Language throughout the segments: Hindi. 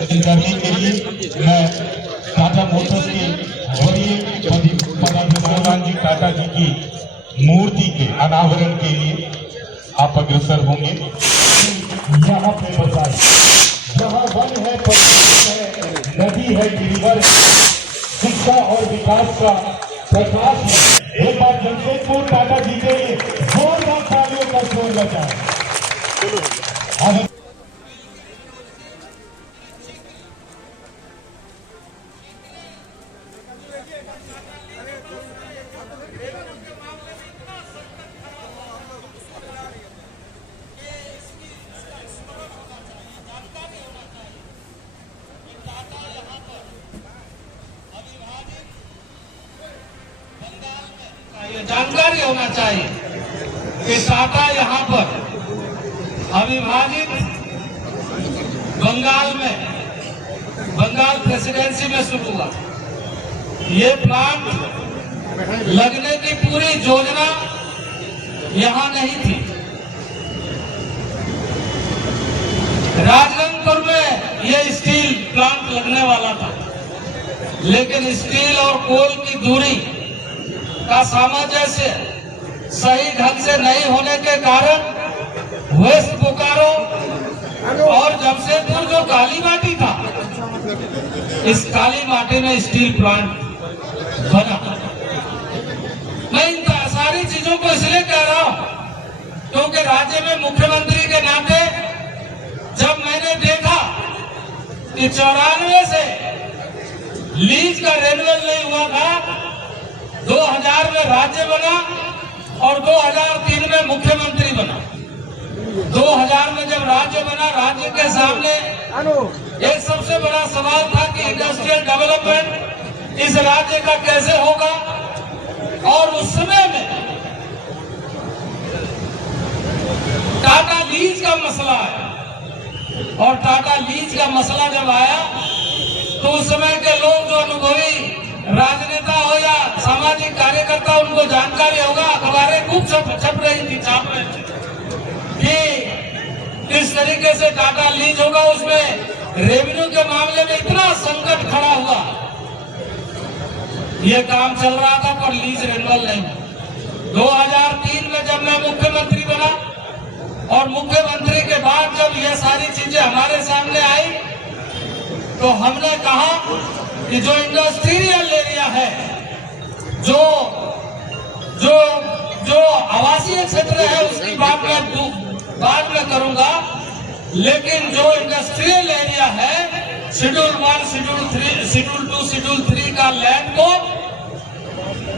करने के लिए मैं टाटा मोटर्स के वरीय पदाधिकारी जी टाटा जी की मूर्ति के अनावरण के लिए आप अग्रसर होंगे। यहाँ पे बताए, जहाँ वन है, पर्वत है, नदी है, गिरिवर है, शिक्षा और विकास का प्रकाश है। एक बार जमशेदपुर टाटा जी के लिए जोरदार तालियों का शोर बजाए। जानकारी होना चाहिए कि टाटा यहाँ पर अविभाजित बंगाल प्रेसिडेंसी में शुरू हुआ। ये प्लांट लगने की पूरी योजना यहाँ नहीं थी। राजनांदपुर में ये स्टील प्लांट लगने वाला था, लेकिन स्टील और कोल की दूरी का सामंजस्य सही ढंग से नहीं होने के कारण वेस्ट बोकारो और जमशेदपुर जो काली माटी था, इस काली माटी में स्टील प्लांट बना। मैं इन सारी चीजों को इसलिए कह रहा हूं क्योंकि राज्य में मुख्यमंत्री के नाते जब मैंने देखा कि 94 से लीज का रेन्यूअल नहीं हुआ था, 2000 में राज्य बना और 2003 में मुख्यमंत्री बना। 2000 में जब राज्य बना, राज्य के सामने एक सबसे बड़ा सवाल था कि इंडस्ट्रियल डेवलपमेंट इस राज्य का कैसे होगा। और उस समय में टाटा लीज का मसला आया, और टाटा लीज का मसला जब आया तो उस समय के लोग जो अनुभवी राजनेता हो या सामाजिक कार्यकर्ता, उनको जानकारी होगा, अखबारें खूब छप रही थी, छाप रहे थे कि किस तरीके से टाटा लीज होगा। उसमें रेवेन्यू के मामले में इतना संकट खड़ा हुआ। ये काम चल रहा था पर लीज रेन्यूअल नहीं। 2003 में जब मैं मुख्यमंत्री बना और मुख्यमंत्री के बाद जब ये सारी चीजें हमारे सामने आई तो हमने कहा कि जो इंडस्ट्रियल एरिया है, जो आवासीय क्षेत्र है, उसकी बात मैं बाद में करूंगा, लेकिन जो इंडस्ट्रियल एरिया है, शेड्यूल 1, शेड्यूल 3, शेड्यूल 2, शेड्यूल 3 का लैंड को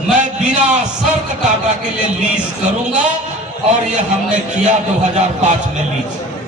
मैं बिना शर्त टाटा के लिए लीज करूंगा। और ये हमने किया 2005 में लीज।